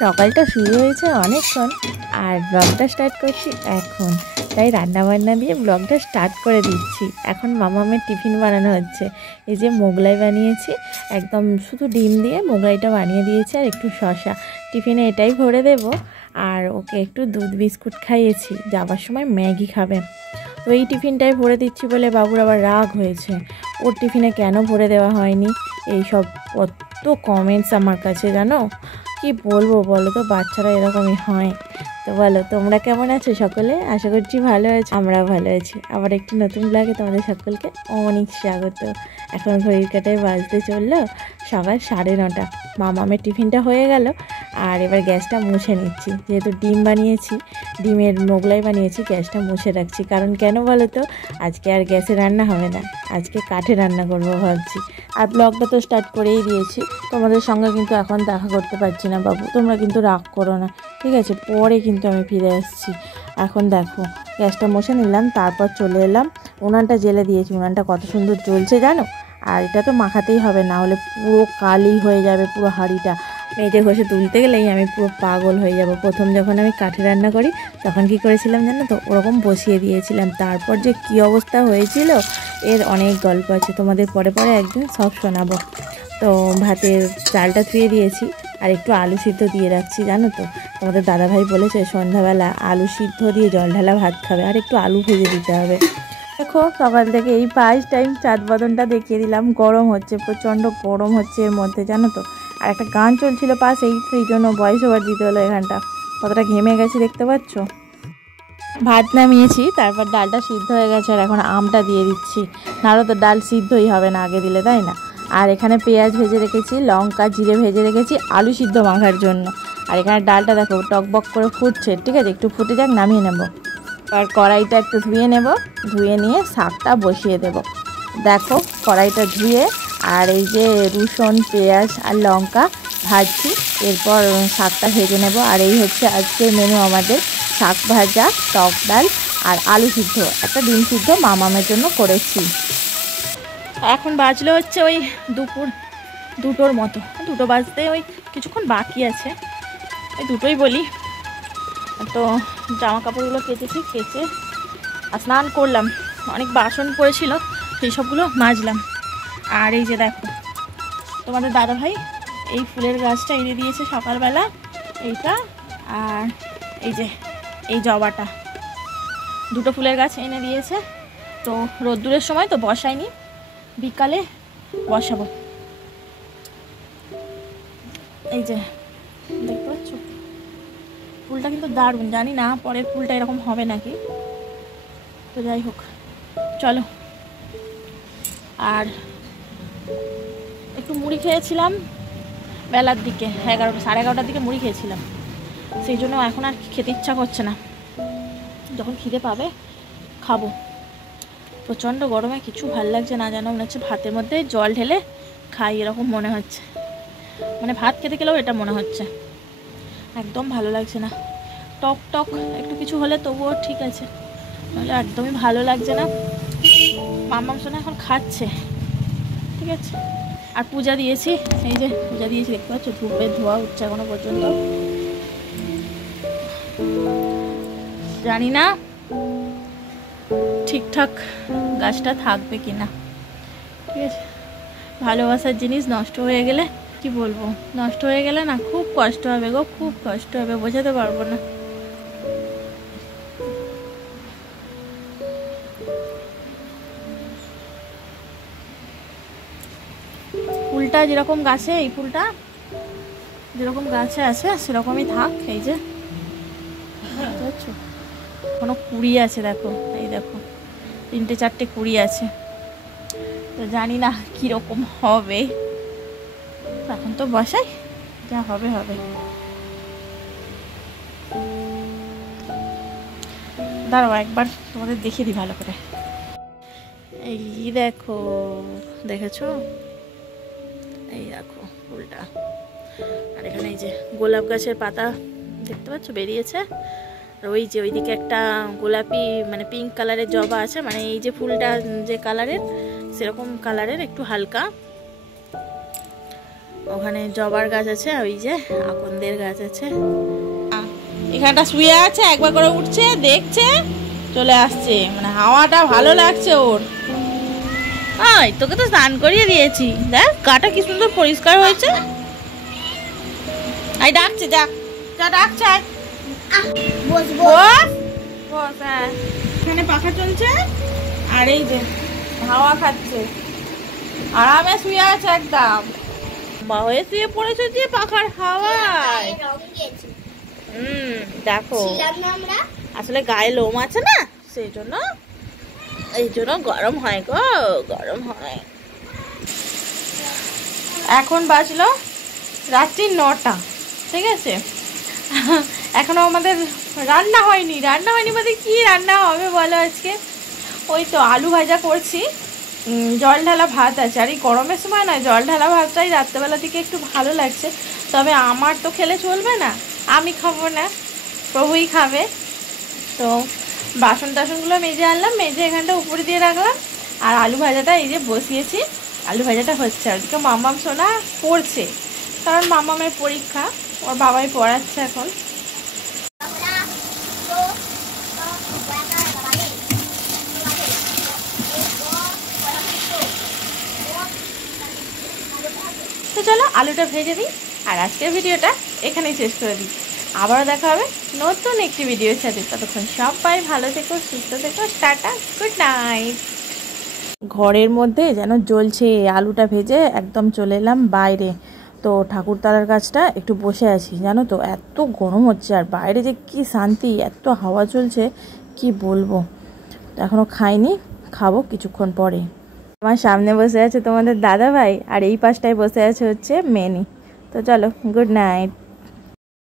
সকালটা শুরু হয়েছে অনেকক্ষণ আর ব্লগটা স্টার্ট করছি এখন, তাই রান্নাবান্না দিয়ে ব্লগটা স্টার্ট করে দিচ্ছি। এখন মামামের টিফিন বানানো হচ্ছে। এই যে মোগলাই বানিয়েছি, একদম শুধু ডিম দিয়ে মোগলাইটা বানিয়ে দিয়েছি আর একটু শসা। টিফিনে এটাই ভরে দেব। আর ওকে একটু দুধ বিস্কুট খাইয়েছি, যাবার সময় ম্যাগি খাবে। তো এই টিফিনটাই ভরে দিচ্ছি বলে বাবুর আবার রাগ হয়েছে, ওর টিফিনে কেন ভরে দেওয়া হয়নি। এই সব কত কমেন্টস আমার কাছে, জানো কি বলবো বলো তো, বাচ্চারা এরকমই হয়। তো বলো তোমরা কেমন আছো সকলে? আশা করছি ভালো আছো, আমরাও ভালো আছি। আবার একটি নতুন ব্লগে তোমাদের সকলকে অনেক স্বাগত। এখন ঘড়ির কাঁটায় বাজতে চললো সকাল 9:30। মামামের টিফিনটা হয়ে গেল আর এবার গ্যাসটা মুছে নিচ্ছি। যেহেতু ডিম বানিয়েছি, ডিমের মোগলাই বানিয়েছি, গ্যাসটা মুছে রাখছি। কারণ কেন বলো তো, আজকে আর গ্যাসে রান্না হবে না, আজকে কাঠে রান্না করবো ভাবছি। আর ব্লগটা তো স্টার্ট করেই দিয়েছি, তোমাদের সঙ্গে কিন্তু এখন দেখা করতে পারছি না বাবু, তোমরা কিন্তু রাগ করো না, ঠিক আছে? পরে কিন্তু আমি ফিরে আসছি। এখন দেখো গ্যাসটা মুছে নিলাম, তারপর চলে এলাম, উনানটা জেলে দিয়েছি। উনানটা কত সুন্দর জ্বলছে জানো। আর এটা তো মাখাতেই হবে, না হলে পুরো কালি হয়ে যাবে পুরো হাঁড়িটা। মেজে ঘষে তুলতে গেলেই আমি পুরো পাগল হয়ে যাব। প্রথম যখন আমি কাঠে রান্না করি তখন কি করেছিলাম জানো তো, ওরকম বসিয়ে দিয়েছিলাম, তারপর যে কি অবস্থা হয়েছিল এর অনেক গল্প আছে, তোমাদের পরে পরে একদিন সব শোনাবো। তো ভাতের চালটা ধুয়ে দিয়েছি আর একটু আলু সিদ্ধ দিয়ে রাখছি, জানো তো তোমাদের দাদাভাই বলেছে সন্ধ্যাবেলা আলু সিদ্ধ দিয়ে জল ঢালা ভাত খাবে আর একটু আলু ভেজে দিতে হবে। দেখো সকাল থেকে এই ফার্স্ট টাইম চাঁদ বদনটা দেখিয়ে দিলাম। গরম হচ্ছে, প্রচণ্ড গরম হচ্ছে এর মধ্যে, জানো তো। আর একটা গান চলছিল পাশেই, সেই জন্য ভয়েস ওভার দিতে হলো। এখানটা কতটা ঘেমে গেছে দেখতে পাচ্ছ। ভাত নামিয়েছি, তারপর ডালটা সিদ্ধ হয়ে গেছে আর এখন আমটা দিয়ে দিচ্ছি। নাহলে তো ডাল সিদ্ধই হবে না আগে দিলে, তাই না? আর এখানে পেঁয়াজ ভেজে রেখেছি, লঙ্কা জিরে ভেজে রেখেছি আলু সিদ্ধ মাখার জন্য। আর এখানে ডালটা দেখো টকবক করে ফুটছে, ঠিক আছে, একটু ফুটে যাক, নামিয়ে নেব। আর কড়াইটা একটু ধুয়ে নেব, ধুয়ে নিয়ে শাকটা বসিয়ে দেব। দেখো কড়াইটা ধুয়ে আর এই যে রসুন পেঁয়াজ আর লঙ্কা ভাজছি, এরপর শাকটা ভেজে নেব। আর এই হচ্ছে আজকের মেনু আমাদের, শাক ভাজা, টক ডাল আর আলু সিদ্ধ, একটা ডিম সিদ্ধ মামামের জন্য করেছি। এখন বাজলো হচ্ছে ওই দুপুর 2টোর মতো, 2টো বাজতে ওই কিছুক্ষণ বাকি আছে, ওই 2টোই বলি। তো জামা কাপড়গুলো কেচেছি, কেচে স্নান করলাম, অনেক বাসন পড়েছিল সেই সবগুলো মাজলাম। আর এই যে দেখো তোমাদের দাদাভাই এই ফুলের গাছটা এনে দিয়েছে সকালবেলা, এইটা আর এই যে এই জবাটা, 2টো ফুলের গাছ এনে দিয়েছে। তো রোদ্দুরের সময় তো বসাইনি, বিকালে বসাবো। এই যে দেখতে পাচ্ছ ফুলটা কিন্তু দারুণ, জানি না পরের ফুলটা এরকম হবে নাকি, তো যাই হোক চলো। আর একটু মুড়ি খেয়েছিলাম বেলার দিকে, 11টা সাড়ে 11টার দিকে মুড়ি খেয়েছিলাম, সেই জন্য এখন আর খেতে ইচ্ছা করছে না। যখন খিদে পাবে খাবো। প্রচণ্ড গরমে কিছু ভাল লাগছে না, যেন মনে হচ্ছে ভাতের মধ্যে জল ঢেলে খাই, এরকম মনে হচ্ছে। মানে ভাত খেতে গেলেও এটা মনে হচ্ছে, একদম ভালো লাগছে না। টক টক একটু কিছু হলে তবুও ঠিক আছে, নাহলে একদমই ভালো লাগছে না। মাম্মাম সোনা এখন খাচ্ছে, ঠিক আছে। আর পূজা দিয়েছি, এই যে পূজা দিয়েছি দেখতে পাচ্ছ, ধূপের ধোয়া উঠছে এখনো পর্যন্ত। জানি না ঠিকঠাক গাছটা থাকবে কি না, ঠিক আছে। ভালোবাসার জিনিস নষ্ট হয়ে গেলে কি বলবো, নষ্ট হয়ে গেলে না খুব কষ্ট হবে গো, খুব কষ্ট হবে, বোঝাতে পারবো না। ফুলটা যেরকম গাছে, এই ফুলটা যেরকম গাছে আছে সেরকমই থাক। এই যে দেখতে পাচ্ছ কোনো কুড়ি আছে, দেখো এই দেখো 3টে 4টে কুড়ি আছে। তো জানি না কীরকম হবে, এখন তো বসাই, যা হবে হবে। দাঁড়াও একবার তোমাদের দেখিয়ে দিই ভালো করে। এই দেখো, দেখেছো, এই দেখো ফুলটা। আর এখানে এই যে গোলাপ গাছের পাতা দেখতে পাচ্ছ বেরিয়েছে। আর ওই যে ওইদিকে একটা গোলাপি মানে পিঙ্ক কালারের জবা আছে, মানে এই যে ফুলটা যে কালারের সেরকম কালারের একটু হালকা। ওখানে জবার গাছ আছে, ওই যে আকন্দের গাছ আছে। এখানটা শুয়ে আছে, একবার করে উঠছে, দেখছে, চলে আসছে, মানে হাওয়াটা ভালো লাগছে ওর। তোকে তো স্নান করিয়ে দিয়েছি, দেখ গাটা কি সুন্দর পরিষ্কার হয়েছে। আই ডাকছে, যা যা ডাকছে, বস বস বস। হ্যাঁ, এখানে পাখা চলছে আর এই যে হাওয়া খাচ্ছে, আরামে শুয়ে আছে একদম। মা হয়ে শুয়ে পড়েছে যে পাখার হাওয়ায়। দেখো আসলে গায়ে লোম আছে না, সেই জন্য এই জন্য গরম হয় গো, গরম হয়। এখন বাজলো রাত্রি 9টা, ঠিক আছে। এখনো আমাদের রান্না হয়নি। রান্না হয়নি বলতে কি রান্না হবে বলো আজকে? ওই তো আলু ভাজা করছি, জল ঢালা ভাত আছে। আর এই গরমের সময় না জল ঢালা ভাতটাই রাত্রেবেলা দিকে একটু ভালো লাগছে। তবে আমার তো খেলে চলবে না, আমি খাবো না, প্রভুই খাবে। তো বাসন টাসনগুলো মেজে আনলাম, মেজে এখানটা উপরে দিয়ে রাখলাম। আর আলু ভাজাটা এই যে বসিয়েছি, আলু ভাজাটা হচ্ছে। আর ওদিকে মাম্মাম সোনা পড়ছে, কারণ মাম্মামের পরীক্ষা, ওর বাবাই পড়াচ্ছে এখন। তো চলো আলুটা ভেজে দিই, আর আজকের ভিডিওটা এখানেই শেষ করে দিই। আবারও দেখা হবে নতুন একটি ভিডিওর সাথে। ততক্ষণ সবাই ভালো থেকো, সুস্থ থেকো, টাটা, গুড নাইট। ঘরের মধ্যে যেন জ্বলছে, আলুটা ভেজে একদম চলে এলাম বাইরে। তো ঠাকুরতলার কাছটা একটু বসে আছি, জানো তো এত গরম হচ্ছে, আর বাইরে যে কি শান্তি, এত হাওয়া চলছে কি বলবো। এখনও খাইনি, খাবো কিছুক্ষণ পরে। আমার সামনে বসে আছে তোমাদের দাদা ভাই, আর এই পাশটায় বসে আছে হচ্ছে মেনি। তো চলো, গুড নাইট।